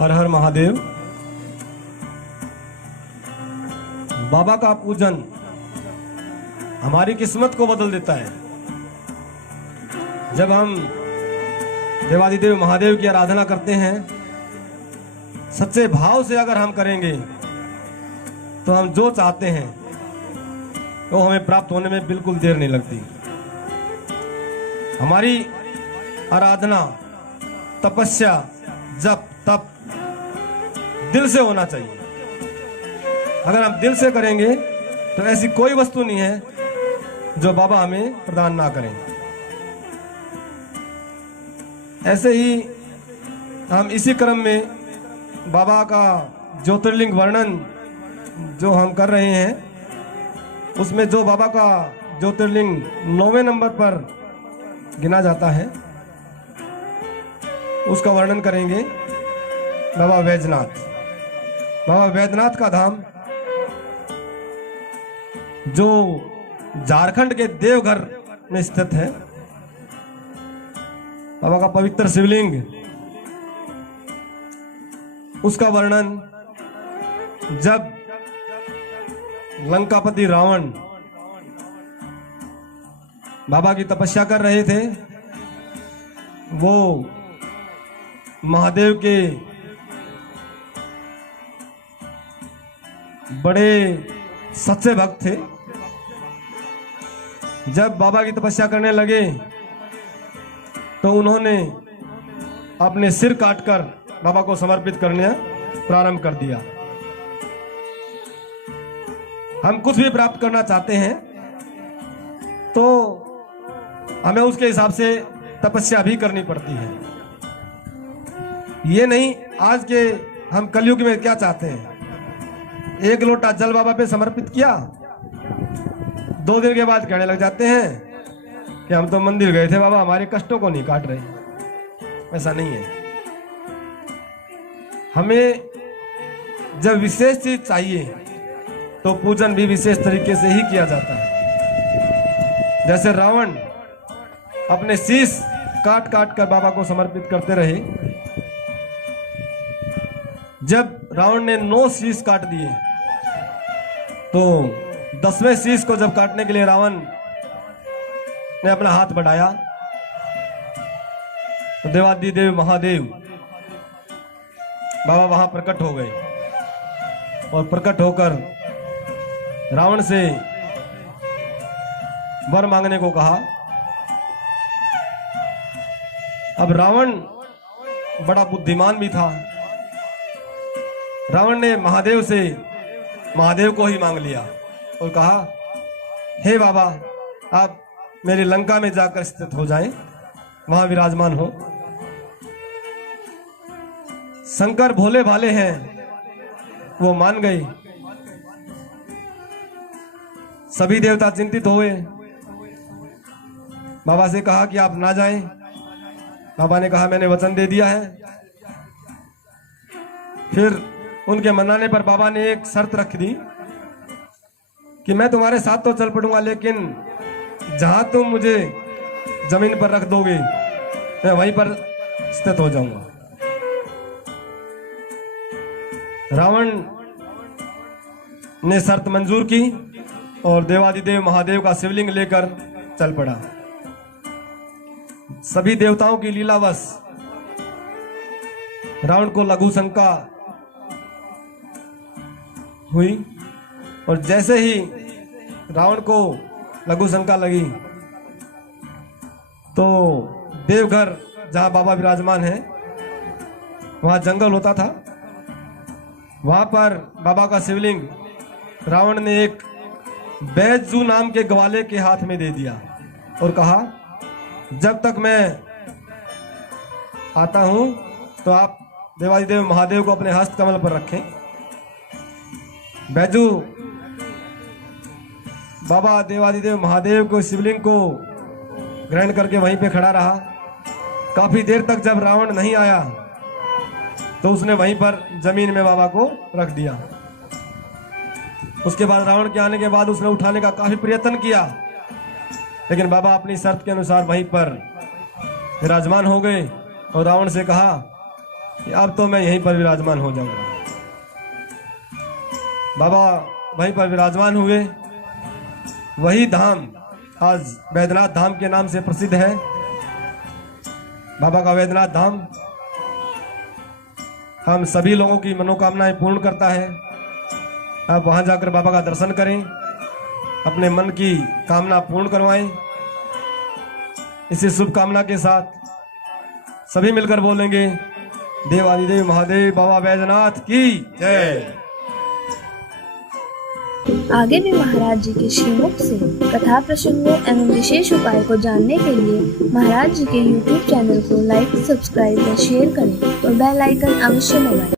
हर हर महादेव। बाबा का पूजन हमारी किस्मत को बदल देता है। जब हम देवादिदेव महादेव की आराधना करते हैं, सच्चे भाव से अगर हम करेंगे तो हम जो चाहते हैं वो हमें प्राप्त होने में बिल्कुल देर नहीं लगती। हमारी आराधना, तपस्या, जप, तप दिल से होना चाहिए। अगर हम दिल से करेंगे तो ऐसी कोई वस्तु नहीं है जो बाबा हमें प्रदान ना करें। ऐसे ही हम इसी क्रम में बाबा का ज्योतिर्लिंग वर्णन जो हम कर रहे हैं, उसमें जो बाबा का ज्योतिर्लिंग 9वें नंबर पर गिना जाता है, उसका वर्णन करेंगे। बाबा बैजनाथ। बाबा बैजनाथ का धाम जो झारखंड के देवघर में स्थित है। बाबा का पवित्र शिवलिंग, उसका वर्णन जब लंकापति रावण बाबा की तपस्या कर रहे थे, वो महादेव के बड़े सच्चे भक्त थे। जब बाबा की तपस्या करने लगे तो उन्होंने अपने सिर काटकर बाबा को समर्पित करने प्रारंभ कर दिया। हम कुछ भी प्राप्त करना चाहते हैं तो हमें उसके हिसाब से तपस्या भी करनी पड़ती है। ये नहीं आज के हम कलयुग में क्या चाहते हैं, एक लोटा जल बाबा पे समर्पित किया, 2 दिन के बाद कहने लग जाते हैं कि हम तो मंदिर गए थे, बाबा हमारे कष्टों को नहीं काट रहे। ऐसा नहीं है। हमें जब विशेष चीज चाहिए तो पूजन भी विशेष तरीके से ही किया जाता है। जैसे रावण अपने शीश काट काट कर बाबा को समर्पित करते रहे। जब रावण ने 9 शीश काट दिए तो 10वें शीश को जब काटने के लिए रावण ने अपना हाथ बढ़ाया तो देवादिदेव महादेव बाबा वहां प्रकट हो गए और प्रकट होकर रावण से वर मांगने को कहा। अब रावण बड़ा बुद्धिमान भी था। रावण ने महादेव को ही मांग लिया और कहा, हे बाबा, आप मेरी लंका में जाकर स्थित हो जाएं, वहां विराजमान हो। शंकर भोले भाले हैं, वो मान गए। सभी देवता चिंतित हुए। बाबा से कहा कि आप ना जाएं। बाबा ने कहा मैंने वचन दे दिया है। फिर उनके मनाने पर बाबा ने एक शर्त रख दी कि मैं तुम्हारे साथ तो चल पड़ूंगा, लेकिन जहां तुम मुझे जमीन पर रख दोगे मैं वहीं पर स्थित हो जाऊंगा। रावण ने शर्त मंजूर की और देवादिदेव महादेव का शिवलिंग लेकर चल पड़ा। सभी देवताओं की लीलावश रावण को लघु शंका हुई और जैसे ही रावण को लघु शंका लगी तो देवघर जहां बाबा विराजमान है, वहां जंगल होता था। वहां पर बाबा का शिवलिंग रावण ने एक बैजू नाम के ग्वाले के हाथ में दे दिया और कहा, जब तक मैं आता हूं तो आप देवादिदेव महादेव को अपने हस्त कमल पर रखें। बैजू बाबा देवादिदेव महादेव को शिवलिंग को ग्रहण करके वहीं पे खड़ा रहा। काफी देर तक जब रावण नहीं आया तो उसने वहीं पर जमीन में बाबा को रख दिया। उसके बाद रावण के आने के बाद उसने उठाने का काफी प्रयत्न किया, लेकिन बाबा अपनी शर्त के अनुसार वहीं पर विराजमान हो गए और रावण से कहा कि अब तो मैं यहीं पर विराजमान हो जाऊंगा। बाबा वहीं पर विराजमान हुए। वही धाम आज वैद्यनाथ धाम के नाम से प्रसिद्ध है। बाबा का वैद्यनाथ धाम हम सभी लोगों की मनोकामनाएं पूर्ण करता है। आप वहां जाकर बाबा का दर्शन करें, अपने मन की कामना पूर्ण करवाएं। इसी शुभकामना के साथ सभी मिलकर बोलेंगे, देवादिदेव महादेव बाबा वैद्यनाथ की जय। आगे भी महाराज जी के श्रीमुख से कथा प्रसंगों एवं विशेष उपाय को जानने के लिए महाराज जी के YouTube चैनल को लाइक, सब्सक्राइब व शेयर करें और बेल आइकन अवश्य दबाएं।